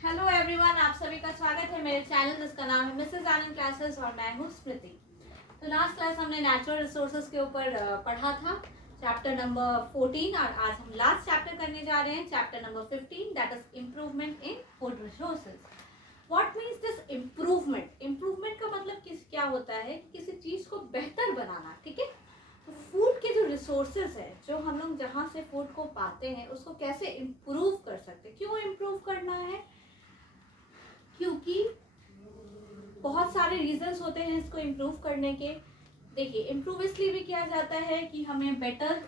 Hello everyone, आप सभी का स्वागत है मेरे चैनल जिसका नाम है मिसेस आनंद क्लासेस और मैं हूँ स्मृति। तो लास्ट क्लास हमने नेचुरल रिसोर्सेज के ऊपर पढ़ा था, चैप्टर नंबर 14, और आज हम लास्ट चैप्टर करने जा रहे हैं, chapter number 15, that is improvement in food resources. What means this improvement? Improvement का मतलब क्या होता है? किसी चीज को बेहतर बनाना, ठीक है। तो फूड के जो रिसोर्सेज है, जो हम लोग जहाँ से फूड को पाते हैं, उसको कैसे इम्प्रूव कर सकते हैं। क्यों इम्प्रूव करना है? क्योंकि बहुत सारे रीजंस होते हैं इसको इम्प्रूव करने के। देखिए, इम्प्रूव इसलिए भी किया जाता है कि हमें बेटर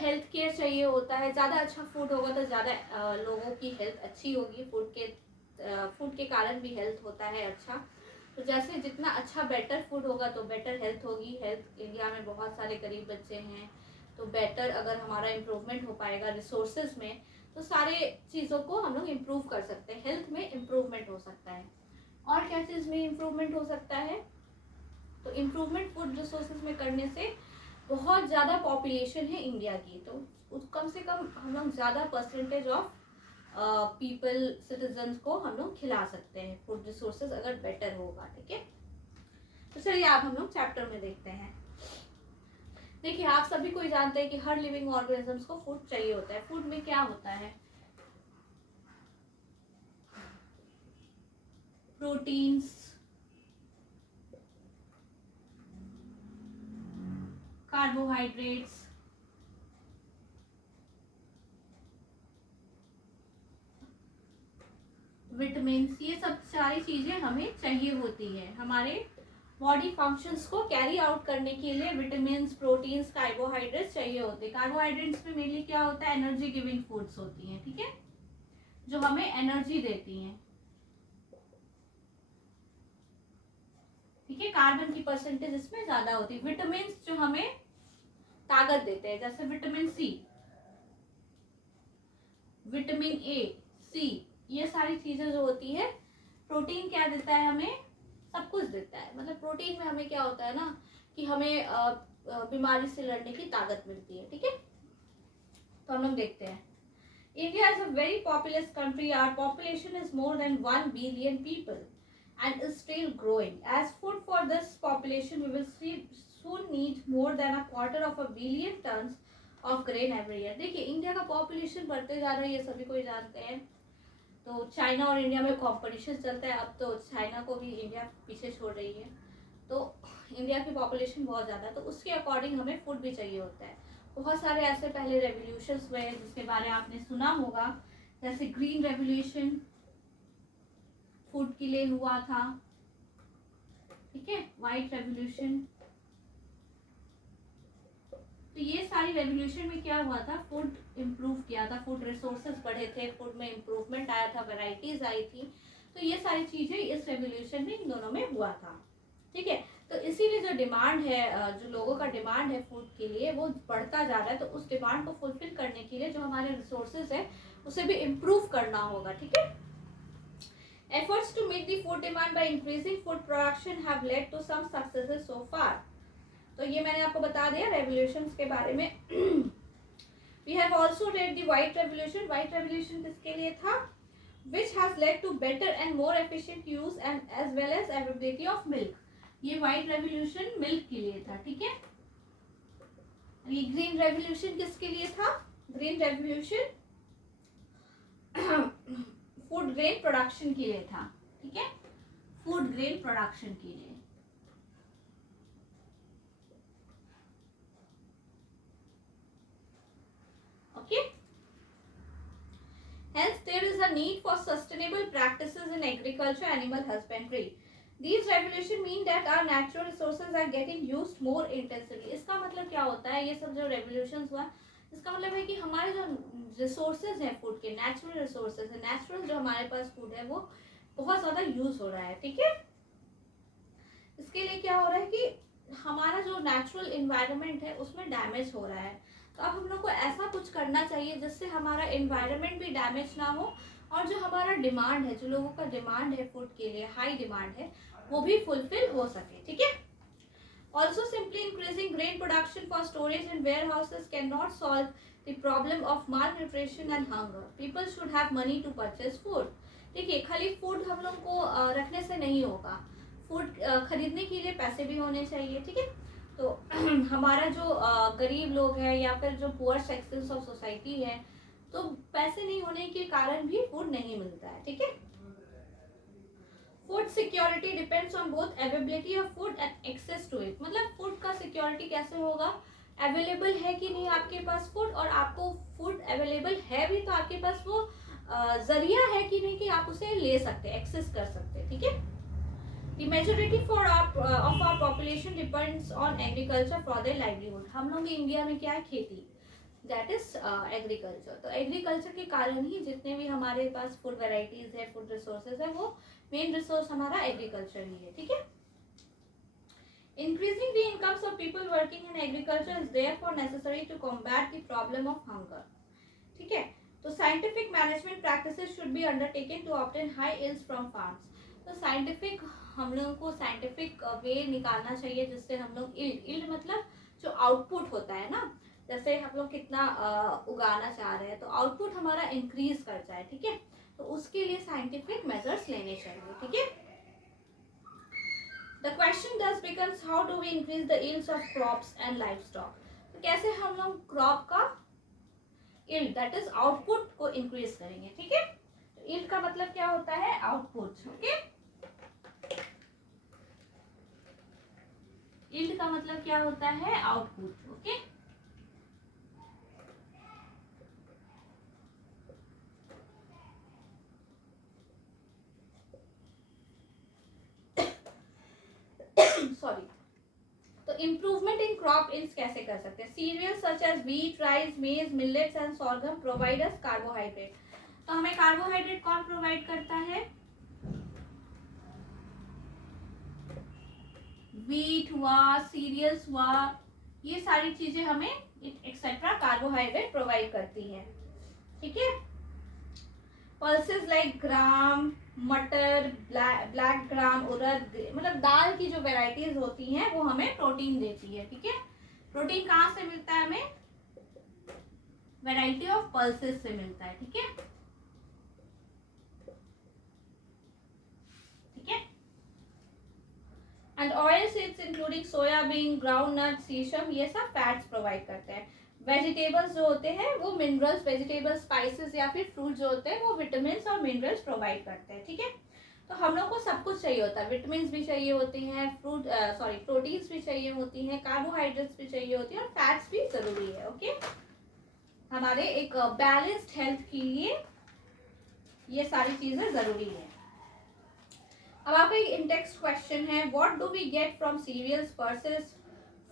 हेल्थ केयर चाहिए होता है। ज़्यादा अच्छा फूड होगा तो ज़्यादा लोगों की हेल्थ अच्छी होगी। फूड के कारण भी हेल्थ होता है अच्छा। तो जैसे जितना अच्छा बेटर फूड होगा तो बेटर हेल्थ होगी। हेल्थ इंडिया में बहुत सारे गरीब बच्चे हैं, तो बेटर अगर हमारा इम्प्रूवमेंट हो पाएगा रिसोर्सेज में, तो सारे चीज़ों को हम लोग इम्प्रूव कर सकते हैं। हेल्थ में इम्प्रूवमेंट हो सकता है। और क्या चीज़ में इम्प्रूवमेंट हो सकता है? तो इम्प्रूवमेंट फूड रिसोर्सेज में करने से बहुत ज़्यादा पॉपुलेशन है इंडिया की, तो कम से कम हम लोग ज़्यादा परसेंटेज ऑफ पीपल सिटीजन्स को हम लोग खिला सकते हैं फूड रिसोर्सेज अगर बेटर होगा, ठीक है। तो चलिए आप हम लोग चैप्टर में देखते हैं। देखिए, आप सभी कोई जानते हैं कि हर लिविंग ऑर्गेनिजम्स को फूड चाहिए होता है। फूड में क्या होता है? प्रोटीन्स, कार्बोहाइड्रेट्स, विटामिन, ये सब सारी चीजें हमें चाहिए होती है हमारे बॉडी फंक्शंस को कैरी आउट करने के लिए। विटामिन, प्रोटीन्स, कार्बोहाइड्रेट्स चाहिए होते हैं। कार्बोहाइड्रेट्स में मेनली क्या होता है? एनर्जी गिविंग फूड्स होती हैं, ठीक है, जो हमें एनर्जी देती हैं, ठीक है। कार्बन की परसेंटेज इसमें ज्यादा होती है। विटामिन जो हमें ताकत देते हैं, जैसे विटामिन सी, विटामिन ए, सी, ये सारी चीजें जो होती है। प्रोटीन क्या देता है हमें? सब कुछ देता है। मतलब प्रोटीन में हमें क्या होता है ना, कि हमें बीमारी से लड़ने की ताकत मिलती है, ठीक है। तो हम लोग देखते हैं, India is a very populous country. Our population is more than 1 billion people and is still growing. As food for this population, we will soon need more than a quarter of a billion tons of grain every year. देखिए, India का population बढ़ते जा रहा है, ये सभी कोई जानते हैं। तो चाइना और इंडिया में कंपटीशन चलता है। अब तो चाइना को भी इंडिया पीछे छोड़ रही है। तो इंडिया की पॉपुलेशन बहुत ज़्यादा है, तो उसके अकॉर्डिंग हमें फूड भी चाहिए होता है। बहुत सारे ऐसे पहले रेवोल्यूशंस हुए हैं जिसके बारे में आपने सुना होगा, जैसे ग्रीन रेवोल्यूशन फूड के लिए हुआ था, ठीक है। व्हाइट रेवोल्यूशन, तो ये सारी रेवोल्यूशन में क्या हुआ था? फूड इम्प्रूव किया था, फूड रिसोर्सेज बढ़े थे, फूड में इम्प्रूवमेंट आया था, वैरायटीज आई थी। तो ये सारी चीजें इस रेवोल्यूशन में इन दोनों में हुआ था, ठीक है। तो इसीलिए जो डिमांड है, जो लोगों का डिमांड है फूड के लिए, वो बढ़ता जा रहा है। तो उस डिमांड को फुलफिल करने के लिए जो हमारे रिसोर्सेज है उसे भी इम्प्रूव करना होगा, ठीक है। Efforts to meet the food demand by increasing food production have led to some successes so far. तो ये मैंने आपको बता दिया रेवोल्यूशंस के बारे में। We have also read the white revolution. White revolution किसके लिए था? Which has led to better and more efficient use and as well as availability of milk. ये white revolution milk के लिए था, ठीक है। ये green revolution किसके लिए था? Green revolution food grain production के लिए था, ठीक है, फूड ग्रेन प्रोडक्शन के लिए। Okay, hence there is a need for sustainable practices in agriculture, animal husbandry. These revolution mean that our natural resources are getting used more intensively. इसका मतलब क्या होता है? ये सब जो रेवोल्यूशन हुआ, इसका मतलब है कि हमारे जो रिसोर्सेज हैं फूड के, नेचुरल रिसोर्सेज है, नेचुरल जो हमारे पास फूड है, वो बहुत ज़्यादा यूज हो रहा है, ठीक है। इसके लिए क्या हो रहा है कि हमारा जो नेचुरल इन्वायरमेंट है उसमें डैमेज हो रहा है। तो अब हम लोग को ऐसा कुछ करना चाहिए जिससे हमारा इन्वायरमेंट भी डैमेज ना हो, और जो हमारा डिमांड है, जो लोगों का डिमांड है फूड के लिए, हाई डिमांड है, वो भी फुलफिल हो सके, ठीक है। Also, simply increasing grain production for storage in warehouses cannot solve the problem of malnutrition and hunger. People should have money to purchase food. देखिए, खाली फूड हम लोग को रखने से नहीं होगा, फूड खरीदने के लिए पैसे भी होने चाहिए, ठीक है। तो हमारा जो गरीब लोग हैं या फिर जो पुअर सेक्शंस ऑफ सोसाइटी है, तो पैसे नहीं होने के कारण भी फूड नहीं मिलता है, ठीक है। Food security depends on both availability of food and access to it. मतलब फूड का सिक्योरिटी कैसे होगा, अवेलेबल है कि नहीं आपके पास फूड, और आपको फूड अवेलेबल है भी तो आपके पास वो जरिया है कि नहीं कि आप उसे ले सकते, एक्सेस कर सकते, ठीक है। The majority of our population depends on agriculture for their livelihood. हम लोग इंडिया में क्या है, खेती, दैट इज एग्रीकल्चर। तो एग्रीकल्चर के कारण ही जितने भी हमारे पास फूड वेराइटीज है, फूड रिसोर्सेज है, वो मेन रिसोर्स हमारा एग्रीकल्चर ही है, ठीक है। Increasing the incomes of people working in agriculture is therefore necessary to combat the problem of hunger, ठीक है। तो scientific management practices should be undertaken to obtain high yields from farms. तो scientific, हम लोगों को साइंटिफिक वे निकालना चाहिए जिससे हम लोग इल्ड मतलब जो आउटपुट होता है ना, जैसे हम लोग कितना उगाना चाह रहे हैं, तो आउटपुट हमारा इंक्रीज कर जाए, ठीक है। तो उसके लिए साइंटिफिक मेजर्स लेने चाहिए, ठीक है। The question thus becomes how do we increase the yields of crops and livestock? तो कैसे हम लोग क्रॉप का yield that is output को increase करेंगे, ठीक है। तो yield का मतलब क्या होता है, आउटपुट, ओके। yield का मतलब क्या होता है, आउटपुट, ओके। सॉरी। तो इम्प्रूवमेंट इन क्रॉप यील्ड्स कैसे कर सकते हैं, cereal such as wheat, rice, maize, millets and sorghum provide us carbohydrate. तो हमें कार्बोहाइड्रेट कौन प्रोवाइड करता है, व्हीट हुआ, सीरियल्स हुआ, ये सारी चीजें हमें एक्सेट्रा कार्बोहाइड्रेट प्रोवाइड करती है, ठीक है। पल्सेस लाइक ग्राम, मटर, ब्लैक ग्राम, उड़द, मतलब दाल की जो वेराइटीज होती हैं वो हमें प्रोटीन देती है, ठीक है। प्रोटीन कहाँ से मिलता है हमें, वेराइटी ऑफ पल्सेस से मिलता है, ठीक है, ठीक है। And oil seeds including soybean, groundnut, sesame, ये सब फैट्स प्रोवाइड करते हैं। वेजिटेबल्स जो होते हैं वो मिनरल्स, वेजिटेबल स्पाइसेस या फिर फ्रूट जो होते हैं वो विटामिन और मिनरल्स प्रोवाइड करते हैं, ठीक है। तो हम लोग को सब कुछ चाहिए होता है, विटामिन भी चाहिए होते हैं, प्रोटीन्स भी चाहिए होती हैं, कार्बोहाइड्रेट्स भी चाहिए होती हैं, और फैट्स भी जरूरी है, ओके। हमारे एक बैलेंस्ड हेल्थ के लिए ये सारी चीजें जरूरी है। अब आपका एक इंडेक्स क्वेश्चन है, what do we get from cereals versus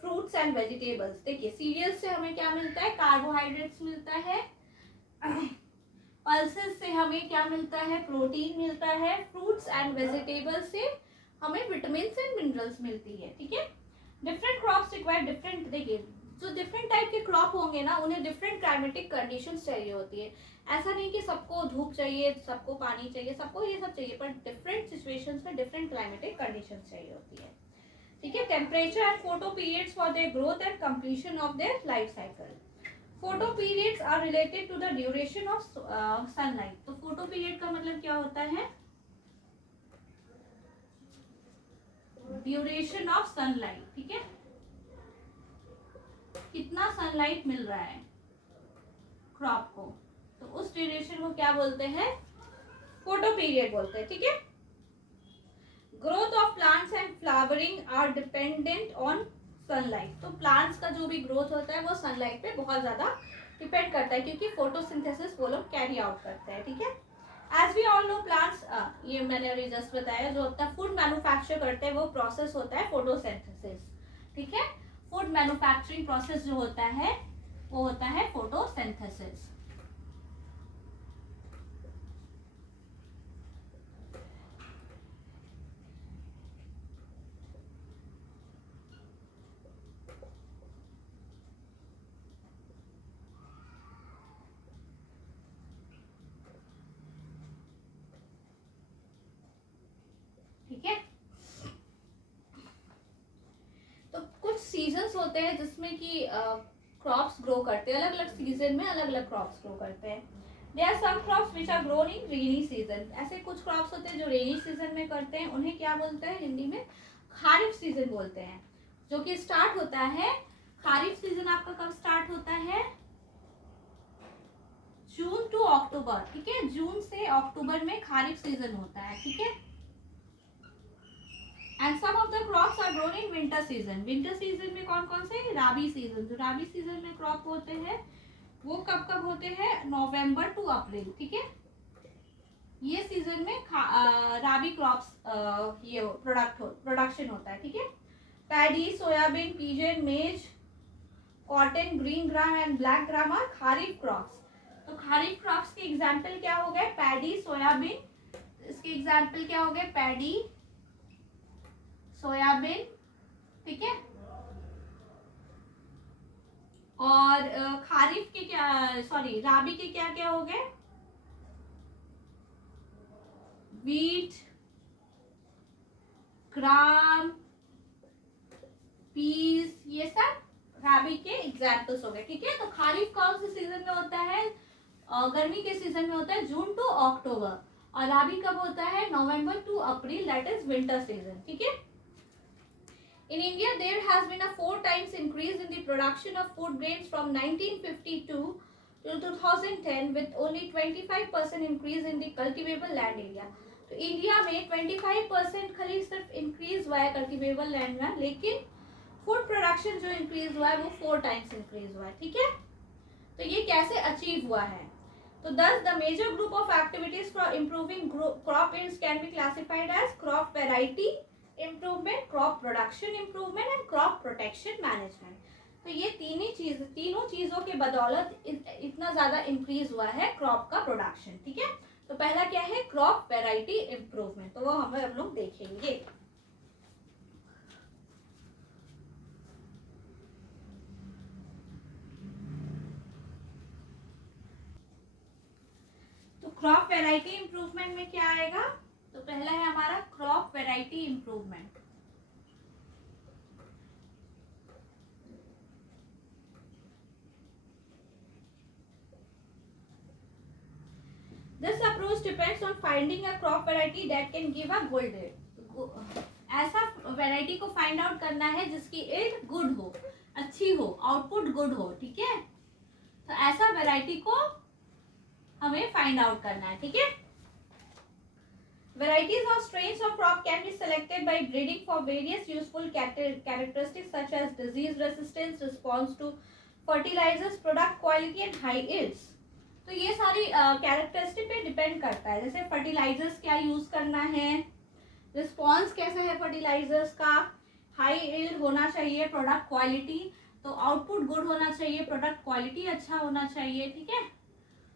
fruits and vegetables. देखिए, सीरियल्स से हमें क्या मिलता है, कार्बोहाइड्रेट्स मिलता है, पल्सेस से हमें क्या मिलता है, प्रोटीन मिलता है, फ्रूट्स एंड वेजिटेबल्स से हमें विटामिन एंड मिनरल्स मिलती है, ठीक है। डिफरेंट क्रॉप्स रिक्वायर डिफरेंट, देखिए जो डिफरेंट टाइप के क्रॉप होंगे ना, उन्हें डिफरेंट क्लाइमेटिक कंडीशंस चाहिए होती है। ऐसा नहीं कि सबको धूप चाहिए, सबको पानी चाहिए, सबको ये सब चाहिए, पर डिफरेंट सिचुएशंस में डिफरेंट क्लाइमेटिक कंडीशंस चाहिए होती है, ठीक है। Temperature and photoperiods for their growth and completion of their life cycle. Photoperiods are related to the duration of sunlight. तो फोटो पीरियड का मतलब क्या होता है, ड्यूरेशन ऑफ सनलाइट, ठीक है, कितना सनलाइट मिल रहा है क्रॉप को, तो उस ड्यूरेशन को क्या बोलते हैं, फोटो पीरियड बोलते हैं, ठीक है। Growth of plants and flowering are dependent on sunlight. तो प्लांट्स का जो भी ग्रोथ होता है वो सनलाइट पे बहुत ज्यादा डिपेंड करता है, क्योंकि फोटोसिंथेसिस वो लोग कैरी आउट करते हैं, ठीक है। As we all know plants, ये मैंने अभी जस्ट बताया, जो अपना फूड मैन्युफैक्चर करते हैं वो प्रोसेस होता है फोटोसिंथेसिस, ठीक है। फूड मैन्युफैक्चरिंग प्रोसेस जो होता है वो होता है फोटोसिंथेसिस। ठीक है, तो होते हैं जिसमें कि क्रॉप्स ग्रो करते हैं, अलग अलग सीजन में अलग अलग क्रॉप्स ग्रो करते हैं. There are some crops which are grown in rainy season. ऐसे कुछ क्रॉप्स होते हैं जो रेनी सीजन में करते हैं, उन्हें क्या बोलते हैं हिंदी में? खारिफ सीजन बोलते हैं. जो कि स्टार्ट होता है, खारिफ सीजन आपका कब स्टार्ट होता है? जून टू अक्टूबर. ठीक है, जून से अक्टूबर में खारिफ सीजन होता है. ठीक है. And some of the crops are grown in winter season. Winter season में कौन कौन से? राबी सीजन. जो राबी सीजन में क्रॉप होते हैं वो कब कब होते हैं? नवंबर टू अप्रैल. ठीक है, ये सीजन में राबी क्रॉप्स ये प्रोडक्शन होता है. ठीक है. Paddy, soybean, pigeon, maize, cotton, green gram and black gram are kharif crops. तो खारिफ क्रॉप्स के एग्जाम्पल क्या हो गए? Paddy, soybean. इसके एग्जाम्पल क्या हो गए? Paddy, soybean. ठीक है. और खारिफ के क्या, सॉरी राबी के क्या क्या हो गए? वीट, ग्राम, पीस, ये सब राबी के एग्जाम्पल्स हो गए. ठीक है. तो खारिफ कौन से सीजन में होता है? गर्मी के सीजन में होता है, जून टू अक्टूबर. और राबी कब होता है? November to April, that is winter season. ठीक है. In India, there has been a 4 times increase in the production of food grains from 1952 to 2010, with only 25% increase in the cultivable land area. तो India में 25% खाली सिर्फ increase हुआ है cultivable land में, लेकिन फूड प्रोडक्शन जो इंक्रीज हुआ है वो 4 टाइम्स इंक्रीज हुआ है. ठीक है. तो ये कैसे अचीव हुआ है? तो thus the major group of activities for improving crop yields can be classified as crop variety improvement, crop production improvement and crop protection management. तो ये तीनों चीजों के बदौलत इतना ज्यादा इंक्रीज हुआ है क्रॉप का प्रोडक्शन. ठीक है. तो पहला क्या है? Crop variety improvement. तो वो हम लोग देखेंगे. तो क्रॉप वेराइटी इम्प्रूवमेंट में क्या आएगा? तो पहला है हमारा crop variety improvement. This approach depends on finding a crop variety that can give a good yield. ऐसा वेराइटी को फाइंड आउट करना है जिसकी yield गुड हो, अच्छी हो, आउटपुट गुड हो. ठीक है. तो ऐसा वेराइटी को हमें फाइंड आउट करना है. ठीक है. Varieties or strains of crop can be selected by breeding for various useful characteristics such as disease resistance, response to fertilizers, product quality and high yields. तो ये सारी कैरेक्टरिस्टिक पे डिपेंड करता है. जैसे फर्टिलाइजर्स क्या यूज करना है, रिस्पॉन्स कैसा है फर्टिलाइजर्स का, हाई यील्ड होना चाहिए, प्रोडक्ट क्वालिटी, तो आउटपुट गुड होना चाहिए, प्रोडक्ट क्वालिटी अच्छा होना चाहिए. ठीक है.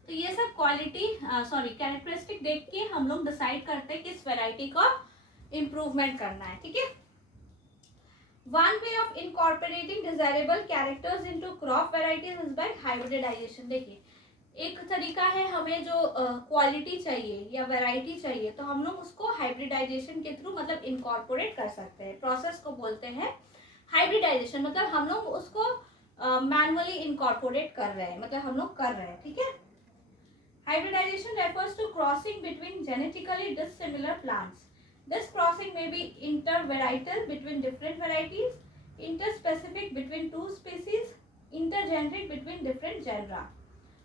तो ये सब क्वालिटी कैरेक्टरिस्टिक देख के हम लोग डिसाइड करते हैं किस वैरायटी को इम्प्रूवमेंट करना है. ठीक है. One way of incorporating desirable characters into crop varieties is by hybridisation. देखिए, एक तरीका है, हमें जो क्वालिटी चाहिए या वैरायटी चाहिए तो हम लोग उसको हाइब्रिडाइजेशन के थ्रू मतलब इनकॉर्पोरेट कर सकते हैं. प्रोसेस को बोलते हैं हाइब्रिडाइजेशन. मतलब हम लोग उसको मैनुअली इनकॉर्पोरेट कर रहे हैं, मतलब हम लोग कर रहे हैं. ठीक है. Hybridization refers to crossing between genetically dissimilar plants. This crossing may be intervarietal between different varieties, interspecific between two species, intergeneric between different genera.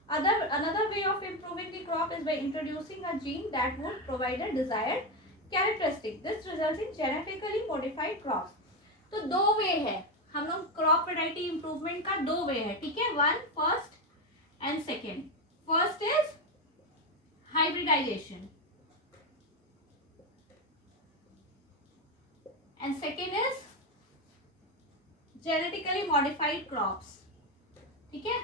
Another way of improving the crop is by introducing a gene that would provide a desired characteristic. This results in genetically modified crops. तो दो वे है, हम लोग crop variety improvement का दो वे है. ठीक है. One, first and second. First is hybridization and second is genetically modified crops. ठीक है.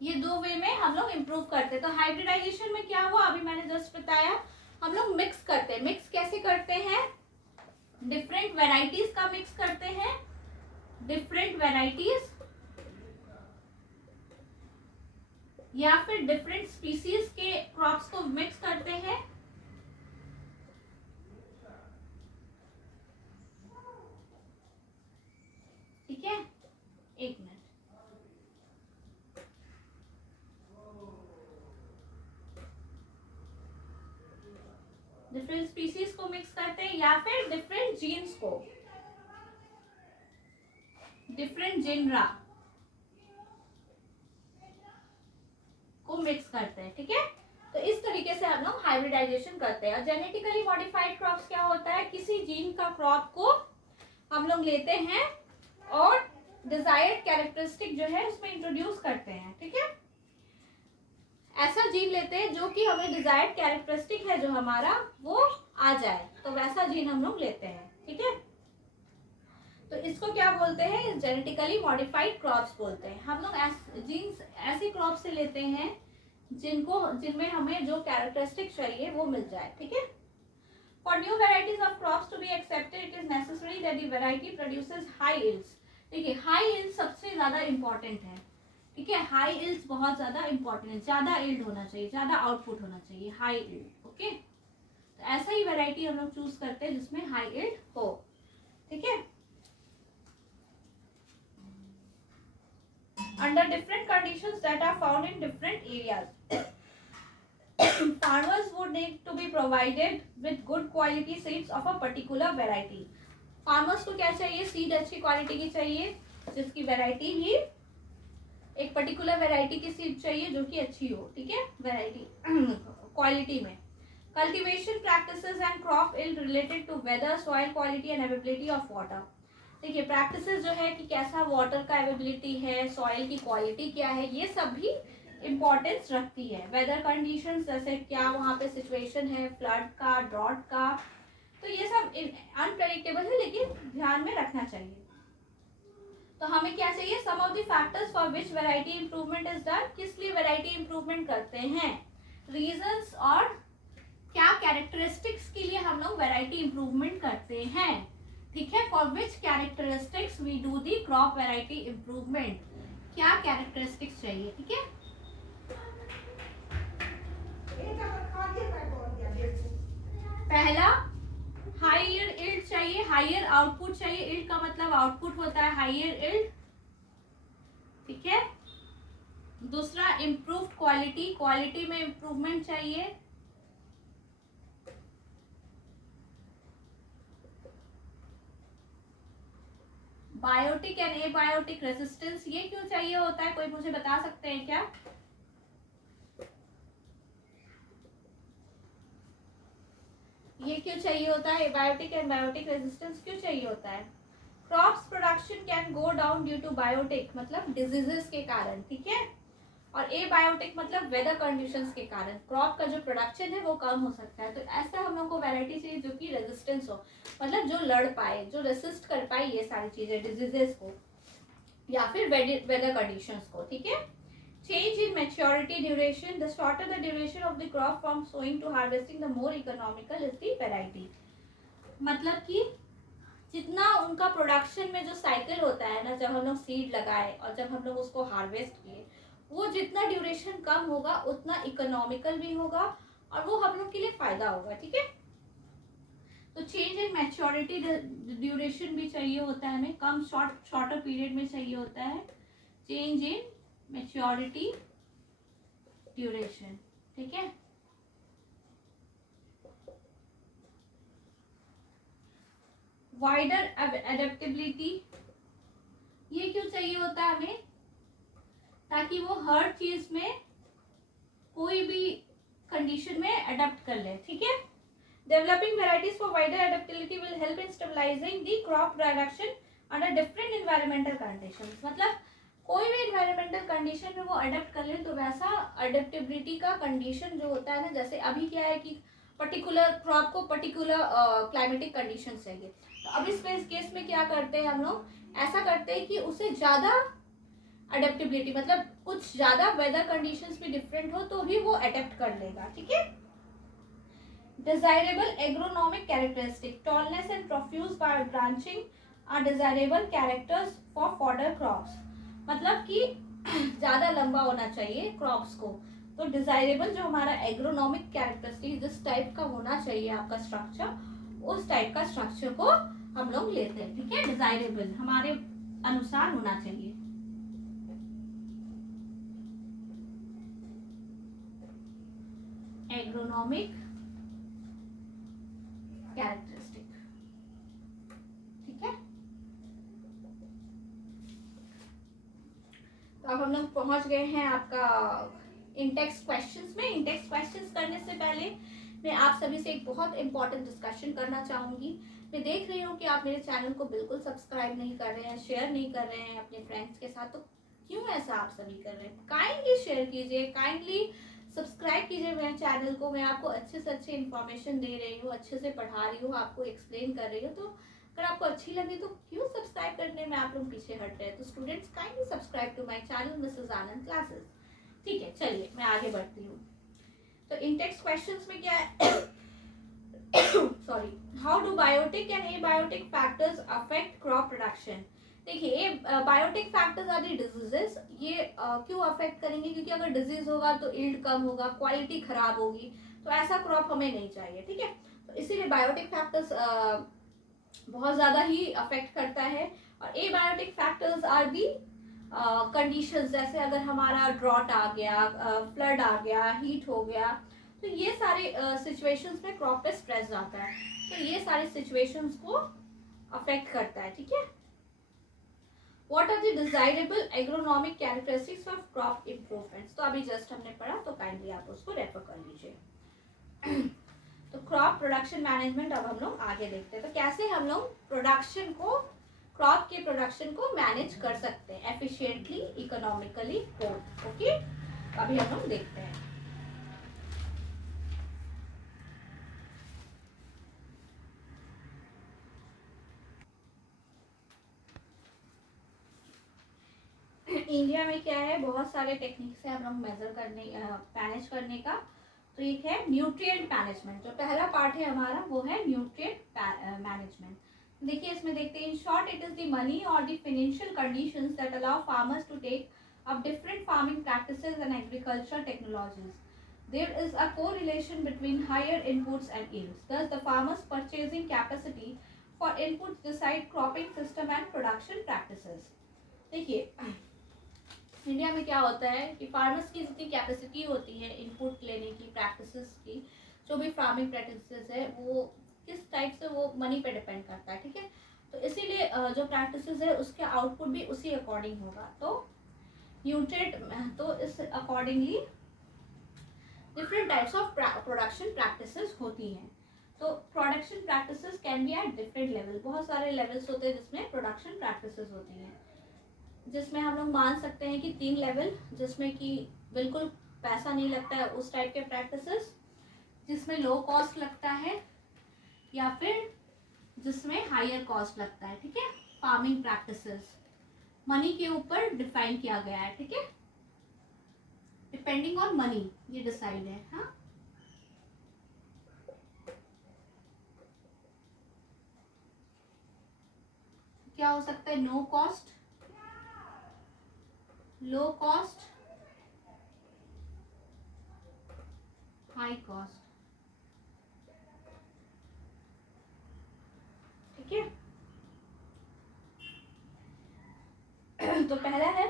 ये दो वे में हम लोग इम्प्रूव करते हैं. तो हाइब्रिडाइजेशन में क्या हुआ, अभी मैंने जस्ट बताया, हम लोग मिक्स करते हैं. मिक्स कैसे करते हैं? डिफरेंट वेराइटीज का मिक्स करते हैं, डिफरेंट वेराइटीज या फिर डिफरेंट स्पीसीज के क्रॉप्स को मिक्स करते हैं मिक्स करते हैं या फिर डिफरेंट जीन्स को, डिफरेंट जेनरा को मिक्स करते हैं, ठीक है। तो इस तरीके से हम लोग हाइब्रिडाइजेशन करते हैं। और जेनेटिकली मॉडिफाइड क्रॉप्स क्या होता है, किसी जीन का क्रॉप को हम लोग लेते हैं और डिजायर्ड कैरेक्टरिस्टिक जो है उसमें इंट्रोड्यूस करते हैं, ठीक है। ऐसा जीन लेते हैं जो कि हमें डिजायर्ड कैरेक्टरिस्टिक है जो हमारा वो आ जाए, तो वैसा जीन हम लोग लेते हैं, ठीक है। तो इसको क्या बोलते हैं, जेनेटिकली मॉडिफाइड क्रॉप्स बोलते हैं। हम लोग जीन्स ऐसे क्रॉप से लेते हैं जिनमें हमें जो कैरेक्टरिस्टिक चाहिए वो मिल जाए, ठीक है। For new varieties of crops to be accepted, it is necessary that the variety produces high yields. देखिए high yields सबसे ज्यादा इम्पोर्टेंट है, ठीक है। हाई yields बहुत ज्यादा इम्पोर्टेंट है, ज्यादा yield होना चाहिए, ज्यादा आउटपुट होना चाहिए, हाई yield, ओके। तो ऐसा ही वैरायटी हम लोग चूज करते हैं जिसमें हाई yield हो, ठीक है। Under different conditions that are found in different areas, farmers would need to be provided with good quality seeds of a particular variety. Farmers को क्या चाहिए, सीड अच्छी क्वालिटी की चाहिए, जिसकी वैरायटी भी एक पर्टिकुलर वैरायटी की सीड चाहिए जो कि अच्छी हो, ठीक है, वैरायटी क्वालिटी में। Cultivation practices and crop yield related to weather, soil quality and availability of water. देखिए प्रैक्टिसेस जो है कि कैसा वाटर का अवेलेबिलिटी है, सॉइल की क्वालिटी क्या है, ये सब भी इम्पोर्टेंस रखती है। वेदर कंडीशंस जैसे क्या वहाँ पे सिचुएशन है, फ्लड का, ड्रॉट का, तो ये सब अनप्रेडिक्टेबल है लेकिन ध्यान में रखना चाहिए। तो हमें क्या चाहिए, some of the factors for which variety improvement is done, किस लिए वैरायटी इंप्रूवमेंट करते हैं, रीजंस और क्या कैरेक्टरिस्टिक्स के लिए हम लोग वैरायटी इंप्रूवमेंट करते हैं, ठीक है। For which characteristics we do the crop variety improvement, क्या कैरेक्टरिस्टिक्स चाहिए, ठीक है। पहला हायर यील्ड चाहिए, हायर आउटपुट चाहिए, यील्ड का मतलब आउटपुट होता है, हायर यील्ड, ठीक है। दूसरा इम्प्रूव्ड क्वालिटी, क्वालिटी में इम्प्रूवमेंट चाहिए। बायोटिक एंड एबायोटिक रेजिस्टेंस, ये क्यों चाहिए होता है, कोई मुझे बता सकते हैं क्या? ये क्यों चाहिए होता है, एबायोटिक एंड बायोटिक रेजिस्टेंस क्यों चाहिए होता है? Crops production can go down due to biotic मतलब डिजीजेस के कारण, ठीक है। और एबायोटिक मतलब वेदर कंडीशंस के कारण क्रॉप का जो प्रोडक्शन है वो कम हो सकता है। तो ऐसा हम लोग को वैरायटी चाहिए जो कि रेजिस्टेंस हो, मतलब जो लड़ पाए, जो रेसिस्ट कर पाए ये सारी चीजें, डिजीजेस को या फिर वेदर कंडीशंस को, ठीक है। Change in maturity duration, the shorter the duration of the crop from sowing to harvesting, the more economical is the variety. मतलब कि जितना उनका प्रोडक्शन में जो साइकिल होता है ना, जब हम लोग सीड लगाए और जब हम लोग उसको हार्वेस्ट किए, वो जितना ड्यूरेशन कम होगा उतना इकोनॉमिकल भी होगा और वो हम लोग के लिए फायदा होगा, ठीक है। तो चेंज इन मैच्योरिटी ड्यूरेशन भी चाहिए होता है हमें, कम शॉर्टर पीरियड में चाहिए होता है चेंज इन मैच्योरिटी ड्यूरेशन, ठीक है। वाइडर एडेप्टेबिलिटी, ये क्यों चाहिए होता है हमें, ताकि वो हर चीज में कोई भी कंडीशन में अडेप्ट कर ले, ठीक है। Developing varieties for wider adaptability will help in stabilising the crop production under different environmental conditions, मतलब कोई भी एनवायरमेंटल कंडीशन में वो अडेप्ट कर ले, तो वैसा अडेप्टेबिलिटी का कंडीशन जो होता है ना, जैसे अभी क्या है कि पर्टिकुलर क्रॉप को पर्टिकुलर क्लाइमेटिक कंडीशन चाहिए, तो अब इस केस में क्या करते हैं हम लोग, ऐसा करते हैं कि उसे ज़्यादा अडेप्टेबिलिटी मतलब कुछ ज़्यादा वेदर कंडीशंस भी डिफरेंट हो तो भी वो अडेप्ट कर लेगा, ठीक है। Desirable agronomic characteristic, tallness and profuse branching are desirable characters for fodder crops, मतलब कि ज़्यादा लंबा होना चाहिए क्रॉप्स को, तो डिजायरेबल जो हमारा एग्रोनॉमिक कैरेक्टरिस्टिक जिस टाइप का होना चाहिए आपका स्ट्रक्चर, उस टाइप का स्ट्रक्चर को हम लोग लेते हैं, ठीक है। डिजायरेबल हमारे अनुसार होना चाहिए। Agronomic characteristic. ठीक है, तो अब हम लोग पहुंच गए हैं आपका इंटेक्स क्वेश्चंस में। इंटेक्स क्वेश्चंस करने से पहले मैं आप सभी से एक बहुत इंपॉर्टेंट डिस्कशन करना चाहूंगी। मैं देख रही हूँ कि आप मेरे चैनल को बिल्कुल सब्सक्राइब नहीं कर रहे हैं, शेयर नहीं कर रहे हैं अपने फ्रेंड्स के साथ। तो क्यों ऐसा आप सभी कर रहे हैं? काइंडली शेयर कीजिए, काइंडली सब्सक्राइब कीजिए मेरे चैनल को। मैं आपको अच्छे से अच्छी इन्फॉर्मेशन दे रही हूँ, अच्छे से पढ़ा रही हूँ, आपको एक्सप्लेन कर रही हूँ। तो अगर आपको अच्छी लगी तो क्यों सब्सक्राइब करने में आप लोग पीछे हट रहे हैं? तो students kindly subscribe to my channel Mrs Anand classes. ठीक है, चलिए मैं आगे बढ़ती हूँ। तो इंटेक्स क्वेश्चंस में क्या है? Sorry, how do biotic and abiotic factors affect crop production? देखिए, biotic factors are the diseases. ये क्यों अफेक्ट करेंगे? क्योंकि अगर डिजीज होगा तो यील्ड कम होगा, क्वालिटी खराब होगी, तो ऐसा क्रॉप हमें नहीं चाहिए। ठीक है, तो इसीलिए बायोटिक फैक्टर्स बहुत ज्यादा ही अफेक्ट करता है। और abiotic factors are the conditions, जैसे अगर हमारा ड्रॉट आ गया, फ्लड आ गया, हीट हो गया, तो ये सारे सिचुएशंस में क्रॉप पे स्ट्रेस आता है, तो ये सारे सिचुएशंस को अफेक्ट करता है। ठीक है, what are the desirable agronomic characteristics of crop improvements? तो अभी जस्ट हमने पढ़ा, तो काइंडली आप उसको रेफर कर लीजिए। तो क्रॉप प्रोडक्शन मैनेजमेंट अब हम लोग आगे देखते हैं। तो कैसे हम लोग प्रोडक्शन को, क्रॉप के प्रोडक्शन को मैनेज कर सकते हैं एफिशिएंटली, इकोनॉमिकली बोथ। ओके, अभी हम लोग देखते हैं। इंडिया में क्या है, बहुत सारे टेक्निक्स है हम लोग मेजर करने, मैनेज करने का। तो एक है न्यूट्रिएंट मैनेजमेंट। जो पहला पार्ट है हमारा वो है न्यूट्रिएंट मैनेजमेंट। देखिए, इसमें देखते हैं, in short it is the money और the financial conditions that allow farmers to take up different farming practices and agriculture technologies. There is a correlation between higher inputs and yields. Thus, the farmers' purchasing capacity for inputs decide cropping system and production practices. देखिए, India में क्या होता है कि farmers की जितनी capacity होती है इनपुट लेने की, प्रैक्टिसेस की, जो भी फार्मिंग प्रैक्टिसेस है वो किस टाइप से, वो मनी पे डिपेंड करता है। ठीक है, तो इसीलिए जो प्रैक्टिसेस है उसके आउटपुट भी उसी अकॉर्डिंग होगा। तो न्यूट्रिएंट, तो इस accordingly different types of production practices होती हैं। तो production practices can be at different level. बहुत सारे लेवल्स होते हैं जिसमें प्रोडक्शन प्रैक्टिसेस होती हैं, जिसमें हम लोग मान सकते हैं कि 3 लेवल, जिसमें कि बिल्कुल पैसा नहीं लगता है उस टाइप के प्रैक्टिसेस, जिसमें लो कॉस्ट लगता है, या फिर जिसमें हायर कॉस्ट लगता है। ठीक है, फार्मिंग प्रैक्टिसेस मनी के ऊपर डिफाइन किया गया है। ठीक है, डिपेंडिंग ऑन मनी ये डिसाइड है। हाँ, क्या हो सकता है? No cost, low cost, high cost. ठीक है, तो पहला है,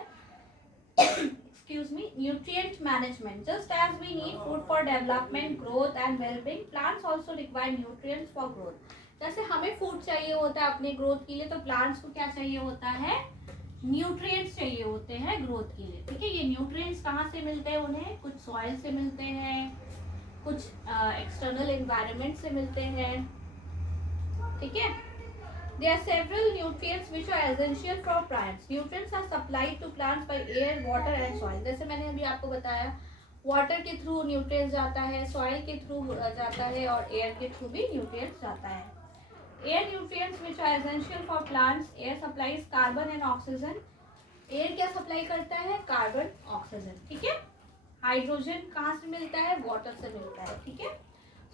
excuse me, nutrient management. Just as we need food for development, growth and well-being, plants also require nutrients for growth. जैसे हमें फूड चाहिए होता है अपने ग्रोथ के लिए, तो प्लांट्स को क्या चाहिए होता है? न्यूट्रिएंट्स चाहिए होते हैं ग्रोथ के लिए। ठीक है, ये न्यूट्रिएंट्स कहाँ से मिलते हैं उन्हें? कुछ सॉइल से मिलते हैं, कुछ एक्सटर्नल एनवायरनमेंट से मिलते हैं। ठीक है, there are several nutrients which are essential for plants. Nutrients are supplied to plants by air, water and soil. जैसे मैंने अभी आपको बताया, वाटर के थ्रू न्यूट्रिएंट्स जाता है, सॉइल के थ्रू जाता है, और एयर के थ्रू भी न्यूट्रिएंट्स जाता है। Air nutrients which are essential for plants. Air supplies carbon and oxygen. Air क्या सप्लाई करता है? Carbon, oxygen. ठीक है, हाइड्रोजन कहाँ से मिलता है? वाटर से मिलता है। ठीक है,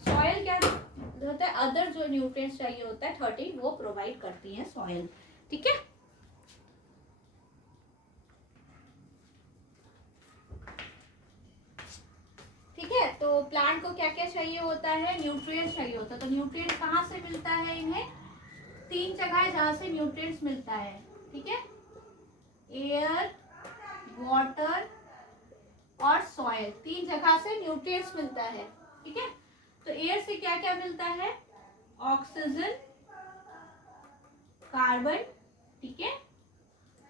सॉइल क्या होता है? अदर जो न्यूट्रिएंट्स चाहिए होता है 30, वो प्रोवाइड करती है सॉइल। ठीक है, ठीक है, तो प्लांट को क्या क्या चाहिए होता है? न्यूट्रिएंट्स चाहिए होता है। तो न्यूट्रिएंट्स कहाँ से मिलता है इन्हें? 3 जगह है जहाँ से न्यूट्रिएंट्स मिलता है। ठीक है, एयर, वाटर और सॉइल, 3 जगह से न्यूट्रिएंट्स मिलता है। ठीक है, तो एयर से क्या क्या मिलता है? ऑक्सीजन, कार्बन, ठीक है,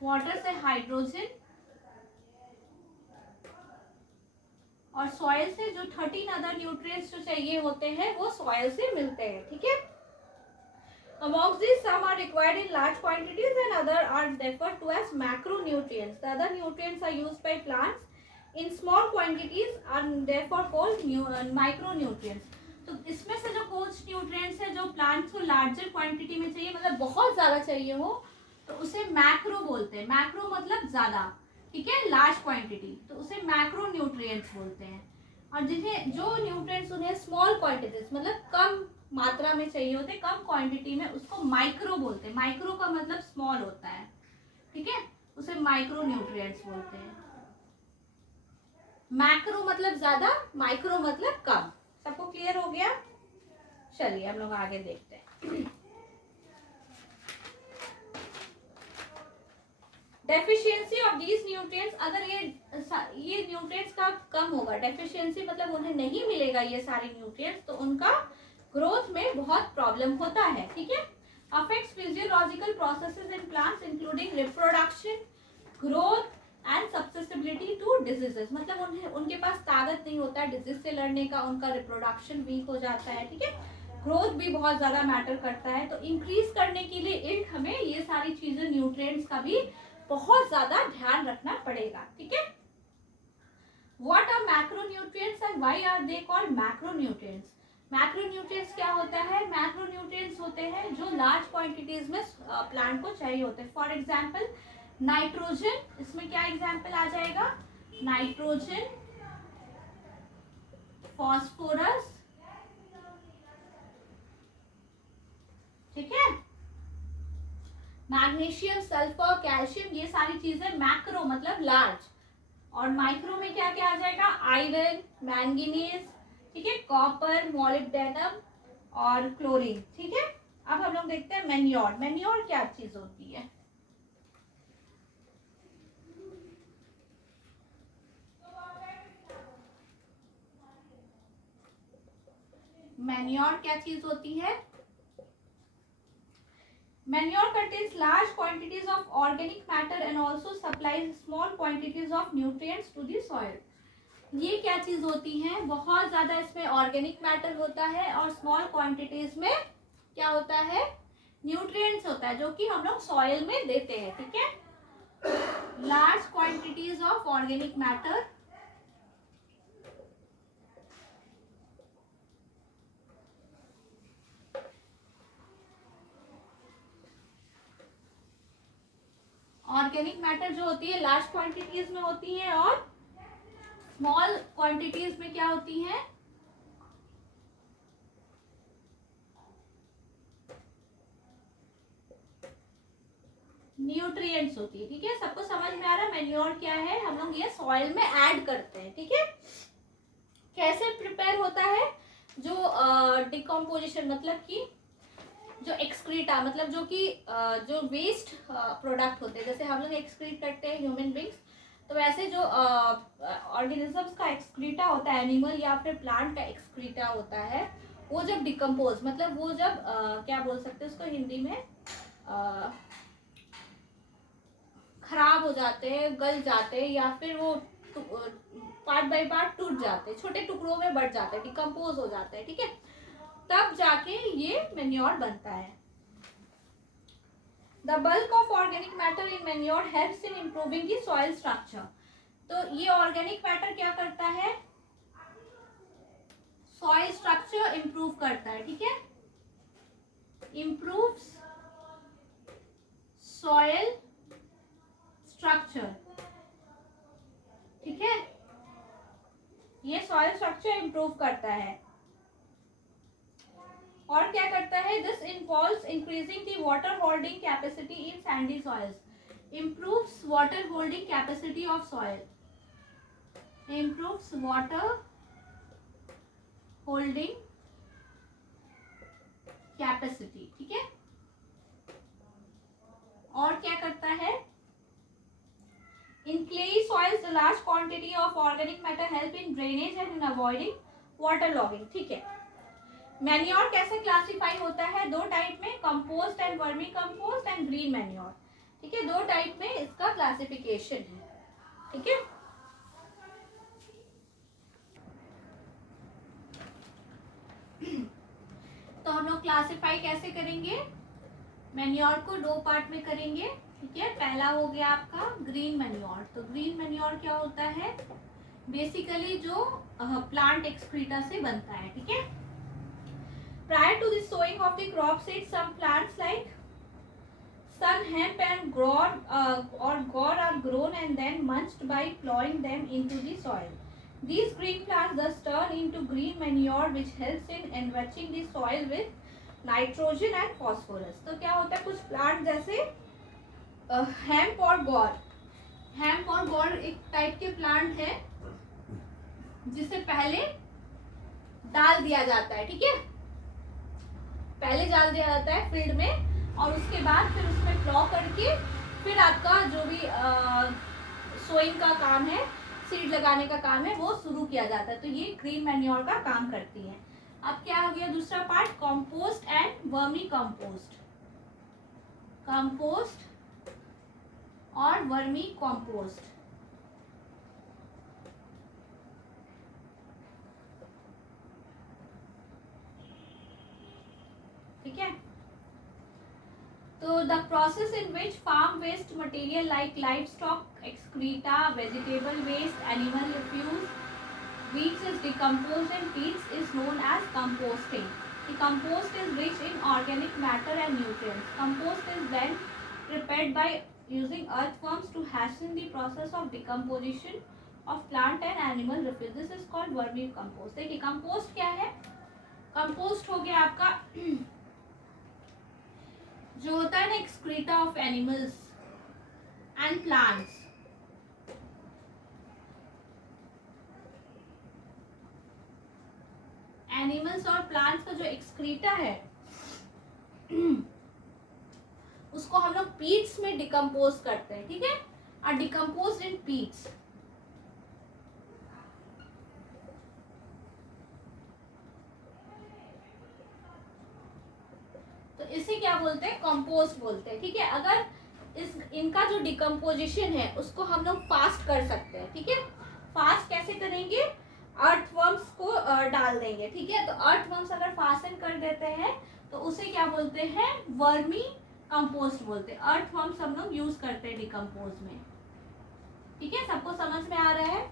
वाटर से हाइड्रोजन, और सॉइल से जो 13 अदर न्यूट्रिएंट्स जो चाहिए होते हैं वो सॉइल से मिलते हैं, ठीक है। Amongst these, some are required in large quantities and other are referred to as macronutrients. The other nutrients are used by plants in small quantities and therefore called micronutrients. तो इसमें से जो कुछ न्यूट्रिएंट्स है जो प्लांट्स को larger quantity में चाहिए, मतलब बहुत ज़्यादा चाहिए हो, तो उसे मैक्रो बोलते हैं। मैक्रो मतलब ज़्यादा, ठीक है, लार्ज क्वांटिटी, तो उसे मैक्रो न्यूट्रिएंट्स बोलते हैं। और जिन्हें जो न्यूट्रिएंट्स उन्हें स्मॉल क्वांटिटीज मतलब कम मात्रा में चाहिए होते, कम क्वांटिटी में, उसको माइक्रो बोलते हैं। माइक्रो का मतलब स्मॉल होता है, ठीक है, उसे माइक्रो न्यूट्रिएंट्स बोलते हैं। मैक्रो मतलब ज्यादा, माइक्रो मतलब कम। सबको क्लियर हो गया? चलिए हम लोग आगे देखते हैं। डेफिशिएंसी ऑफ दीज न्यूट्रिएंट्स, अगर ये न्यूट्रिएंट्स का कम होगा, डेफिशिएंसी मतलब उन्हें नहीं मिलेगा ये सारे न्यूट्रिएंट्स, तो उनका ग्रोथ में बहुत प्रॉब्लम होता है, ठीक है। Affects physiological processes in plants including reproduction, growth and susceptibility to diseases, मतलब उन्हें उनके पास ताकत नहीं होता है डिजीज से लड़ने का, उनका रिप्रोडक्शन वीक हो जाता है, ठीक है, ग्रोथ भी बहुत ज्यादा मैटर करता है। तो इंक्रीज करने के लिए इल्ड हमें ये सारी चीजें न्यूट्रिएंट्स का भी बहुत ज्यादा ध्यान रखना पड़ेगा, ठीक है। What are macronutrients and why are they called macronutrients? Macronutrients क्या होता है? मैक्रोन्यूट्रिएंट्स होते हैं जो लार्ज क्वांटिटीज में प्लांट को चाहिए होते हैं। फॉर एग्जांपल नाइट्रोजन, इसमें क्या एग्जांपल आ जाएगा? नाइट्रोजन, फॉस्फोरस, ठीक है, मैग्नीशियम, सल्फर, कैल्शियम, ये सारी चीजें मैक्रो मतलब लार्ज। और माइक्रो में क्या क्या आ जाएगा? आयरन, मैंगनीज, ठीक है, कॉपर, मॉलिब्डेनम और क्लोरीन, ठीक है। अब हम लोग देखते हैं मैन्योर। मैन्योर क्या चीज होती है? मैन्योर क्या चीज होती है? Manure contains large quantities of organic matter and also supplies small quantities of nutrients to the soil. ये क्या चीज होती है? बहुत ज्यादा इसमें ऑर्गेनिक मैटर होता है और स्मॉल क्वांटिटीज में क्या होता है? न्यूट्रिएंट्स होता है, जो कि हम लोग सॉइल में देते हैं, ठीक है। Large quantities of organic matter organic matter जो होती है लार्ज क्वांटिटीज में होती है और स्मॉल क्वांटिटीज में क्या होती है? न्यूट्रिएंट्स होती है, ठीक है। सबको समझ में आ रहा है मैन्योर क्या है? हम लोग ये सॉइल में ऐड करते हैं, ठीक है। कैसे प्रिपेयर होता है? जो डिकम्पोजिशन मतलब कि जो एक्सक्रीटा मतलब जो कि जो वेस्ट प्रोडक्ट होते हैं, जैसे हम लोग एक्सक्रीट करते हैं ह्यूमन बींग्स, तो वैसे जो ऑर्गेनिजम्स का एक्सक्रीटा होता है, एनिमल या फिर प्लांट का एक्सक्रीटा होता है, वो जब डिकम्पोज मतलब वो जब क्या बोल सकते हैं उसको हिंदी में, खराब हो जाते हैं, गल जाते हैं, या फिर वो पार्ट बाय पार्ट टूट जाते हैं, छोटे टुकड़ों में बढ़ जाते हैं, डिकम्पोज हो जाते हैं, ठीक है, तब जाके ये मैन्योर बनता है। The bulk of organic matter in manure helps in improving the soil structure. तो ये ऑर्गेनिक मैटर क्या करता है? सॉइल स्ट्रक्चर इंप्रूव करता है, ठीक है, इंप्रूव्स सॉइल स्ट्रक्चर, ठीक है, ये सॉइल स्ट्रक्चर इंप्रूव करता है। और क्या करता है? This involves increasing the water holding capacity in Sandy soils, improves water holding capacity of soil, improves water holding capacity, ठीक है। और क्या करता है? In clayey soils, the large quantity of organic matter help in drainage and in avoiding water logging, ठीक है। Manure कैसे classify होता है? दो टाइप में, compost and vermi compost and green manure. ठीक है, दो टाइप में इसका क्लासिफिकेशन है। ठीक है, तो हम लोग क्लासिफाई कैसे करेंगे? मैन्योर को दो पार्ट में करेंगे। ठीक है, पहला हो गया आपका ग्रीन मैन्योर। तो ग्रीन मैन्योर क्या होता है? बेसिकली जो प्लांट एक्सक्रीटा से बनता है। ठीक है, prior to the sowing of the crop seeds some plants like sun, hemp and gourd are grown and then mulched by plowing them into the soil. These green plants thus turn into green manure which helps in enriching the soil with nitrogen and phosphorus. तो क्या होता है, कुछ plant जैसे hemp और गौर, hemp और गौर एक type के प्लांट है जिसे पहले डाल दिया जाता है। ठीक है, पहले डाल दिया जाता है फील्ड में और उसके बाद फिर उसमें प्लॉ करके फिर आपका जो भी सोइंग का काम है, सीड लगाने का काम है, वो शुरू किया जाता है। तो ये ग्रीन मैन्योर का काम करती है। अब क्या हो गया दूसरा part? Compost and vermicompost. Compost और वर्मी कंपोस्ट। ठीक है, तो the process in which farm waste material like livestock excreta, vegetable waste, animal refuse, weeds is decomposed and peats is known as composting. The compost is rich in organic matter and nutrients. Compost is then prepared by using earthworms to hasten the process of decomposition of plant and animal refuse. This is called vermi compost. देखिए compost क्या है? compost हो गया आपका जो होता है ना excreta of animals and plants. Animals और प्लांट्स का जो एक्सक्रीटा है उसको हम लोग पीट्स में डिकम्पोज करते हैं। ठीक है, आर डिकम्पोज इन पीट्स। तो इसे क्या बोलते हैं? कंपोस्ट बोलते हैं। ठीक है, अगर इनका जो डिकम्पोजिशन है उसको हम लोग फास्ट कर सकते हैं। ठीक है, फास्ट कैसे करेंगे? अर्थवर्म्स को डाल देंगे। ठीक है, तो अर्थवर्म्स अगर फास्ट कर देते हैं तो उसे क्या बोलते हैं? वर्मी कंपोस्ट बोलते हैं। अर्थवर्म्स हम लोग यूज करते हैं डिकम्पोज में। ठीक है, सबको समझ में आ रहा है?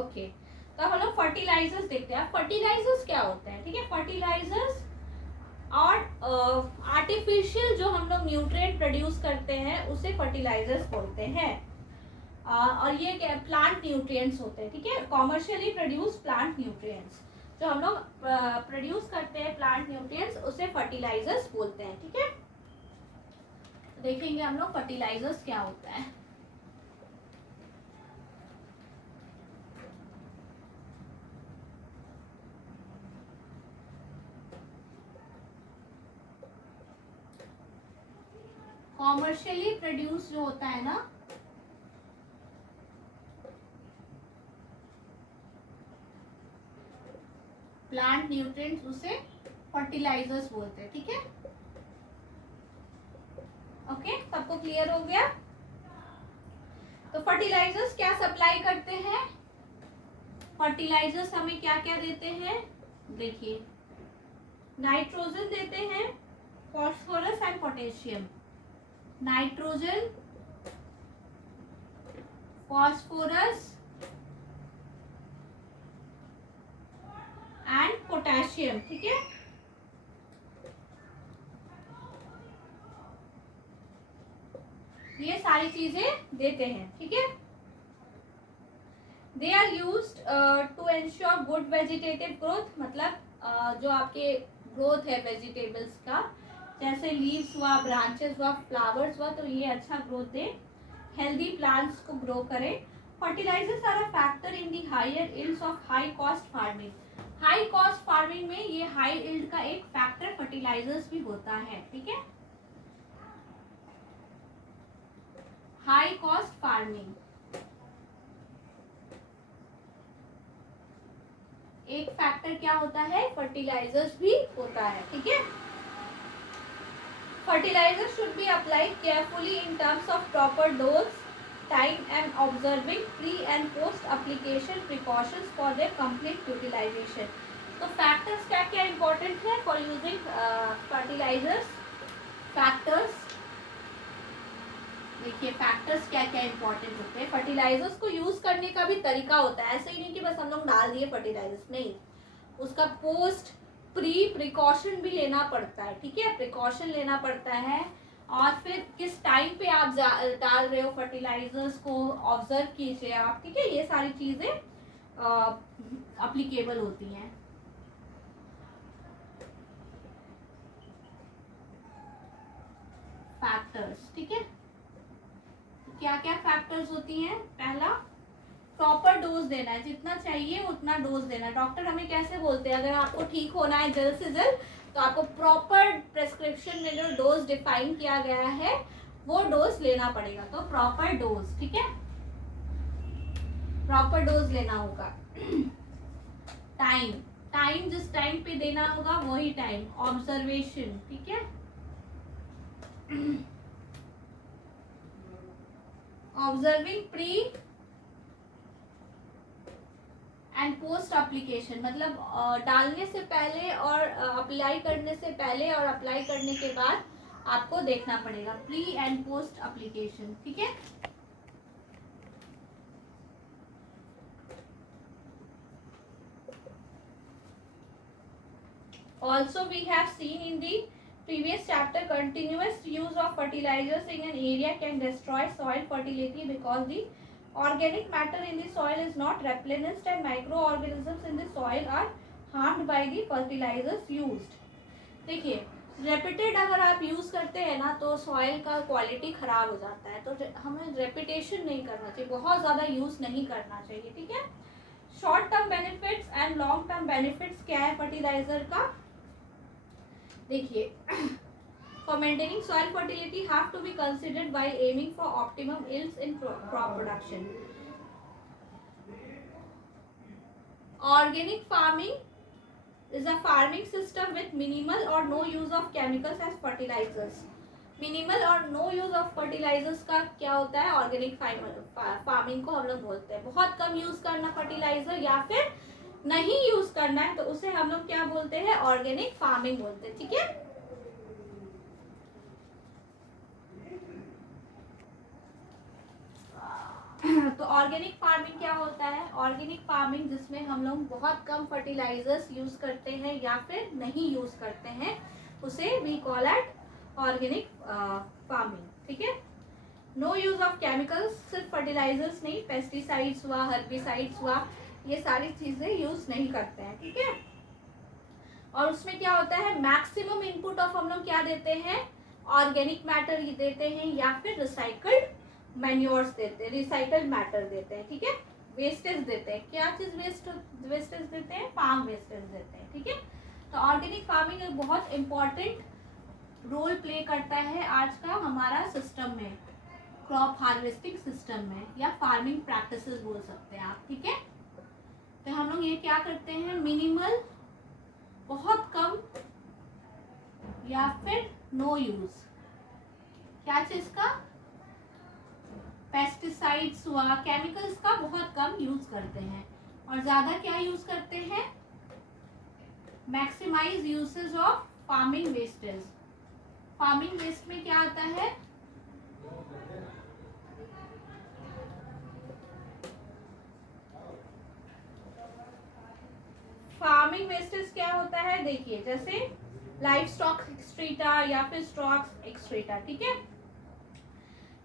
ओके, तो अब हम लोग फर्टिलाइजर्स देखते हैं। फर्टिलाइजर्स क्या होते हैं? ठीक है, फर्टिलाइजर्स और आर्टिफिशियल जो हम लोग न्यूट्रिएंट प्रोड्यूस करते हैं उसे फर्टिलाइजर्स बोलते हैं। और ये क्या? प्लांट न्यूट्रिएंट्स होते हैं। ठीक है, कॉमर्शियली प्रोड्यूस प्लांट न्यूट्रिएंट्स जो हम लोग प्रोड्यूस करते हैं प्लांट न्यूट्रिएंट्स उसे फर्टिलाइजर्स बोलते हैं। ठीक है, तो देखेंगे हम लोग फर्टिलाइजर्स क्या होता है। कॉमर्शियली प्रोड्यूस जो होता है ना, प्लांट न्यूट्रिएंट्स उसे फर्टिलाइजर्स बोलते हैं। ठीक है, ओके, सबको क्लियर हो गया? तो फर्टिलाइजर्स क्या सप्लाई करते हैं? फर्टिलाइजर्स हमें क्या क्या देते हैं? देखिए, नाइट्रोजन देते हैं, phosphorus and potassium. Nitrogen, phosphorus and potassium. ठीक है, ये सारी चीजें देते हैं। ठीक है, they are used to ensure good vegetative growth. मतलब जो आपके ग्रोथ है वेजिटेबल्स का, जैसे लीव्स हुआ, ब्रांचेस हुआ, फ्लावर्स हुआ, तो ये अच्छा ग्रोथ दे, हेल्दी प्लांट्स को ग्रो करे। Fertilisers are a factor in the higher yields of high cost farming. High cost farming में ये हाई यील्ड का एक फैक्टर फर्टिलाइजर्स भी होता है। ठीक है, हाई कॉस्ट फार्मिंग एक फैक्टर फैक्टर क्या होता है, फर्टिलाइजर्स भी होता है, ठीक है। Fertiliser should be applied carefully in terms of proper dose, time and observing pre and post application precautions for their complete utilisation. तो फैक्टर्स क्या क्या इंपॉर्टेंट है फॉर यूजिंग फर्टिलाइजर्स। फैक्टर्स देखिए, फैक्टर्स क्या क्या इंपॉर्टेंट होते हैं। फर्टिलाइजर्स को यूज करने का भी तरीका होता है, ऐसे ही नहीं कि बस हम लोग डाल दिए फर्टिलाइजर्स, नहीं, उसका पोस्ट प्री प्रिकॉशन भी लेना पड़ता है, ठीक है, प्रिकॉशन लेना पड़ता है। और फिर किस टाइम पे आप डाल रहे हो फर्टिलाइजर्स को ऑब्जर्व कीजिए आप, ठीक है, ये सारी चीजें अप्लीकेबल होती हैं। फैक्टर्स, ठीक है, क्या क्या फैक्टर्स होती हैं। पहला, प्रॉपर डोज देना है, जितना चाहिए उतना डोज देना है। डॉक्टर हमें कैसे बोलते हैं, अगर आपको ठीक होना है जल्द से जल्द तो आपको प्रॉपर प्रेस्क्रिप्शन में जो डोज डिफाइन किया गया है वो डोज लेना पड़ेगा। तो प्रॉपर डोज, ठीक है, प्रॉपर डोज लेना होगा। टाइम, टाइम जिस टाइम पे देना होगा वही टाइम। ऑब्जर्वेशन, ठीक है, observing pre and post application, मतलब डालने से पहले और अप्लाई करने से पहले और अप्लाई करने के बाद आपको देखना पड़ेगा, प्री एंड पोस्ट एप्लीकेशन, ठीक है। Also we have seen in the previous chapter, continuous use of fertilizers in an area can destroy soil fertility because the organic matter in the soil is not replenished and microorganisms in the soil are harmed by the fertilizers used. देखिए, repeated अगर आप use करते हैं ना तो soil का quality खराब हो जाता है, तो हमें रेपिटेशन नहीं करना चाहिए, बहुत ज्यादा यूज नहीं करना चाहिए, ठीक है। Short term benefits and long term benefits क्या है फर्टिलाइजर का, देखिए, for maintaining soil fertility have to be considered while aiming for optimum yields in crop production. Organic farming is a farming system with minimal or no use of chemicals as fertilizers. Minimal और no use of fertilisers का क्या होता है, organic farming को हम लोग बोलते हैं। बहुत कम यूज करना फर्टिलाइजर या फिर नहीं यूज करना है तो उसे हम लोग क्या बोलते हैं, ऑर्गेनिक फार्मिंग बोलते हैं, ठीक है। तो ऑर्गेनिक फार्मिंग क्या होता है, ऑर्गेनिक फार्मिंग जिसमें हम लोग बहुत कम फर्टिलाइजर्स यूज करते हैं या फिर नहीं यूज करते हैं, उसे we call it organic farming, ठीक है। नो यूज ऑफ केमिकल्स, सिर्फ फर्टिलाइजर्स नहीं, पेस्टिसाइड्स हुआ, हर्बिसाइड्स हुआ, ये सारी चीजें यूज नहीं करते हैं, ठीक है। और उसमें क्या होता है, मैक्सिमम इनपुट ऑफ हम लोग क्या देते हैं, ऑर्गेनिक मैटर देते हैं या फिर रिसाइकल्ड मैन्योर्स देते हैं, रिसाइकल्ड मैटर देते हैं, ठीक है। वेस्टेज देते हैं, क्या चीज वेस्टेज देते हैं, फार्म वेस्टेज देते हैं, ठीक है। तो ऑर्गेनिक फार्मिंग एक बहुत इंपॉर्टेंट रोल प्ले करता है आज का हमारा सिस्टम में, क्रॉप हार्वेस्टिंग सिस्टम में, या फार्मिंग प्रैक्टिसेस बोल सकते हैं आप, ठीक है। तो हम लोग ये क्या करते हैं, मिनिमल, बहुत कम या फिर नो यूज, क्या चीज का, पेस्टिसाइड्स हुआ, केमिकल्स का बहुत कम यूज करते हैं, और ज्यादा क्या यूज करते हैं, maximise usage of farming wastage. Farming waste में क्या आता है, फार्मिंग वेस्टेज क्या होता है, देखिए, जैसे लाइफ स्टॉक एक्सट्रीटा या फिर स्टॉक्स एक्सट्रीटा, ठीक है।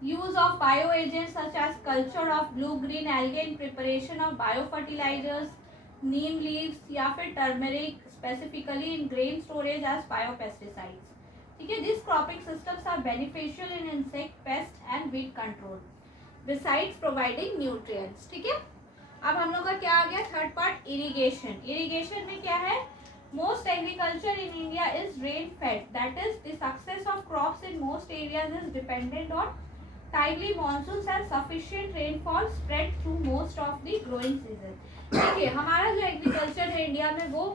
Use of bio agent such as culture of blue green algae in preparation of bio fertilisers, neem leaves या फिर turmeric specifically in grain storage as bio pesticides, ठीक है। This cropping systems are beneficial in insect, pest and weed control besides providing nutrients, ठीक है। अब हम लोग का क्या आ गया, थर्ड पार्ट, इरिगेशन। इरिगेशन में क्या है, most agriculture in India is rain fed, that is the success of crops in most areas is dependent on timely monsoon and sufficient rainfall spread through most of the growing season. देखिए हमारा जो agriculture है India में वो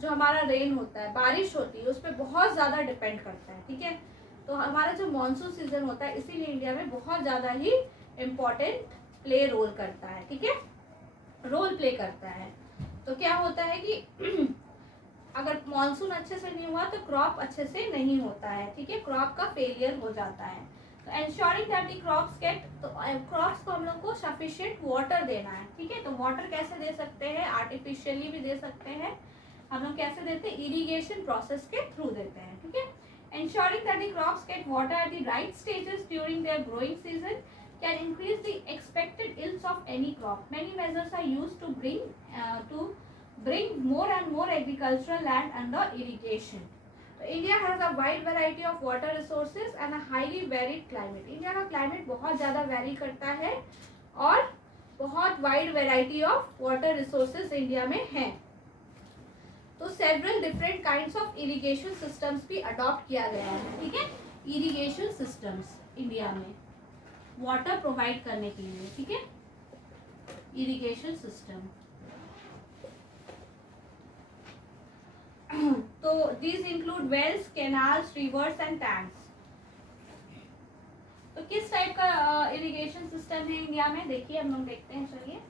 जो हमारा rain होता है, बारिश होती है, उस पर बहुत ज़्यादा डिपेंड करता है। ठीक है, तो हमारा जो मानसून सीजन होता है इसीलिए इंडिया में बहुत ज़्यादा ही इम्पोर्टेंट प्ले रोल करता है। ठीक है, रोल प्ले करता है। तो क्या होता है कि अगर मानसून अच्छे से नहीं हुआ तो क्रॉप अच्छे से नहीं होता है। ठीक है, क्रॉप का फेलियर हो जाता है। तो ensuring that the crops get, तो क्रॉप्स को हम लोग को सफिशिएंट वाटर देना है। ठीक है, तो वाटर कैसे दे सकते हैं, आर्टिफिशियली भी दे सकते हैं। हम लोग कैसे देते हैं, इरिगेशन प्रोसेस के थ्रू देते हैं। ठीक है, ensuring that the crops get water at the right stages during their growing season can increase the expected yields of any crop. Many measures are used to bring more and more agricultural land under irrigation. So India has a wide variety of water resources and a highly varied climate. India का climate बहुत ज़्यादा vary करता है और बहुत wide variety of water resources India में हैं। तो several different kinds of irrigation systems भी अडॉप्ट किया गया है। ठीक है, इरिगेशन सिस्टम्स इंडिया में वाटर प्रोवाइड करने के लिए। ठीक है, इरिगेशन सिस्टम। तो these include wells, canals, rivers and tanks. तो किस टाइप का इरिगेशन सिस्टम है इंडिया में, देखिए हम लोग देखते हैं। चलिए,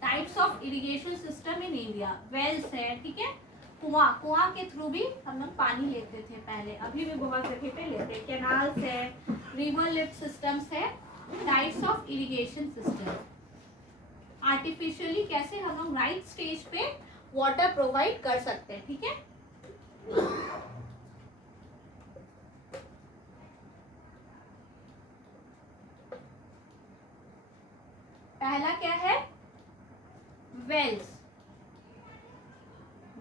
types of irrigation system in India. Wells है, ठीक है, कुआं के थ्रू भी हम लोग पानी लेते थे पहले, अभी भी बहुत जगह पे लेते हैं। कैनाल्स है, रिवर लिफ्ट सिस्टम्स है। Types of irrigation system, artificially कैसे हम लोग राइट स्टेज पे वाटर प्रोवाइड कर सकते हैं। ठीक है, पहला क्या है, वेल्स,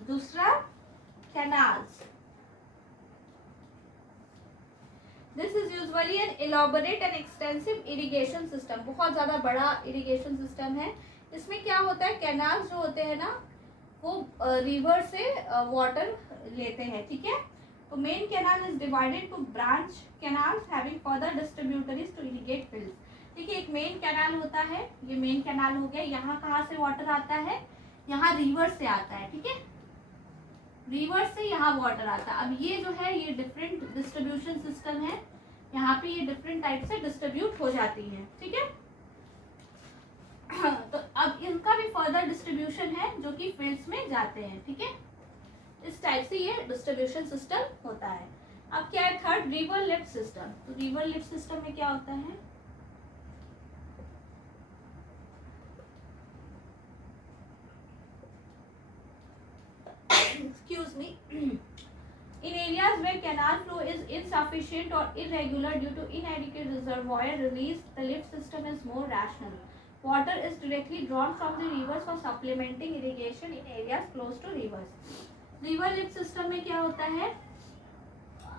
दूसरा canals. This is usually an elaborate and extensive irrigation system, बहुत ज़्यादा बड़ा इरिगेशन सिस्टम है। इसमें क्या होता है, कैनाल्स जो होते हैं ना वो रिवर से वाटर लेते हैं। ठीक है, तो main canal is divided to branch canals having further distributaries to irrigate fields. देखिए एक मेन कैनाल होता है, ये मेन कैनाल हो गया। यहाँ कहाँ से वाटर आता है, यहाँ रिवर से आता है। ठीक है, रिवर से यहाँ वाटर आता है। अब ये जो है ये डिफरेंट डिस्ट्रीब्यूशन सिस्टम है, यहाँ पे ये डिफरेंट टाइप से डिस्ट्रीब्यूट हो जाती है। ठीक है, तो अब इनका भी फर्दर डिस्ट्रीब्यूशन है जो कि फील्ड्स में जाते हैं। ठीक है, इस टाइप से ये डिस्ट्रीब्यूशन सिस्टम होता है। अब क्या है, थर्ड, रिवर लिफ्ट सिस्टम। तो रिवर लिफ्ट सिस्टम में क्या होता है, excuse me, in areas where canal flow is insufficient or irregular due to inadequate reservoir release, the lift system is more rational. Water is directly drawn from the rivers for supplementing irrigation in areas close to rivers. River lift system में क्या होता है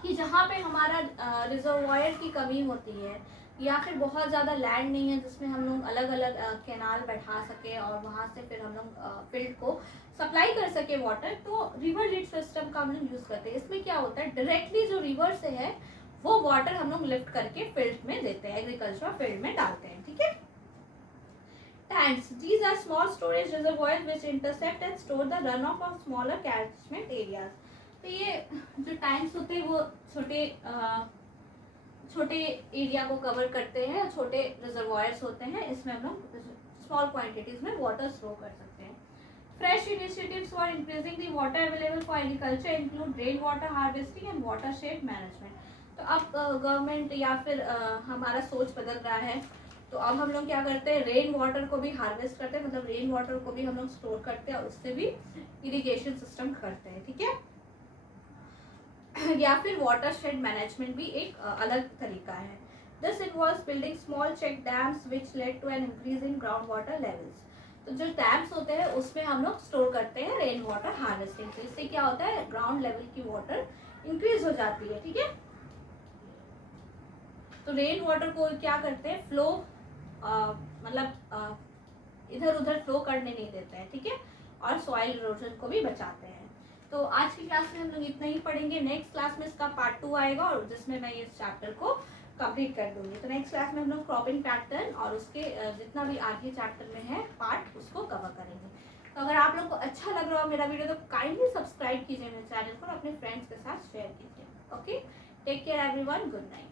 कि जहाँ पे हमारा reservoir की कमी होती है या फिर बहुत ज़्यादा लैंड नहीं है जिसमें हम लोग अलग अलग कैनाल बैठा सके और वहाँ से फिर हम लोग फील्ड को सप्लाई कर सके वाटर, तो रिवर लिफ्ट सिस्टम का हम लोग यूज़ करते हैं। इसमें क्या होता है, डायरेक्टली जो रिवर से है वो वाटर हम लोग लिफ्ट करके फील्ड में देते हैं, एग्रीकल्चर फील्ड में डालते हैं। ठीक है, tanks, these are small storage reservoir which intercept and store the run off of smaller catchment areas. तो ये जो टैंक्स होते हैं वो छोटे एरिया को कवर करते हैं, छोटे रिजर्वायर्स होते हैं, इसमें हम लोग स्मॉल क्वांटिटीज में वाटर स्टोर कर सकते हैं। Fresh initiatives for increasing the water available for agriculture include rain water harvesting and water shade management. तो अब गवर्नमेंट या फिर हमारा सोच बदल रहा है, तो अब हम लोग क्या करते हैं, रेन वाटर को भी हार्वेस्ट करते हैं, मतलब रेन वाटर को भी हम लोग स्टोर करते हैं और उससे भी इरिगेशन सिस्टम करते हैं। ठीक है, या फिर वाटर शेड मैनेजमेंट भी एक अलग तरीका है। This involves building small check dams which lead to an increase in ground water levels. तो जो डैम्स होते हैं उसमें हम लोग स्टोर करते हैं रेन वाटर हार्वेस्टिंग से, इससे क्या होता है, ग्राउंड लेवल की वाटर इंक्रीज हो जाती है। ठीक है, तो रेन वाटर को क्या करते हैं, फ्लो मतलब इधर उधर फ्लो करने नहीं देते हैं। ठीक है, और सॉइल इरोजन को भी बचाते हैं। तो आज की क्लास में हम लोग इतना ही पढ़ेंगे। नेक्स्ट क्लास में इसका पार्ट 2 आएगा और जिसमें मैं इस चैप्टर को कंप्लीट कर दूंगी। तो नेक्स्ट क्लास में हम लोग क्रॉपिंग पैटर्न और उसके जितना भी आगे चैप्टर में है पार्ट उसको कवर करेंगे। तो अगर आप लोग को अच्छा लग रहा हो मेरा वीडियो तो काइंडली सब्सक्राइब कीजिए मेरे चैनल को और अपने फ्रेंड्स के साथ शेयर कीजिए। Okay, take care everyone, good night.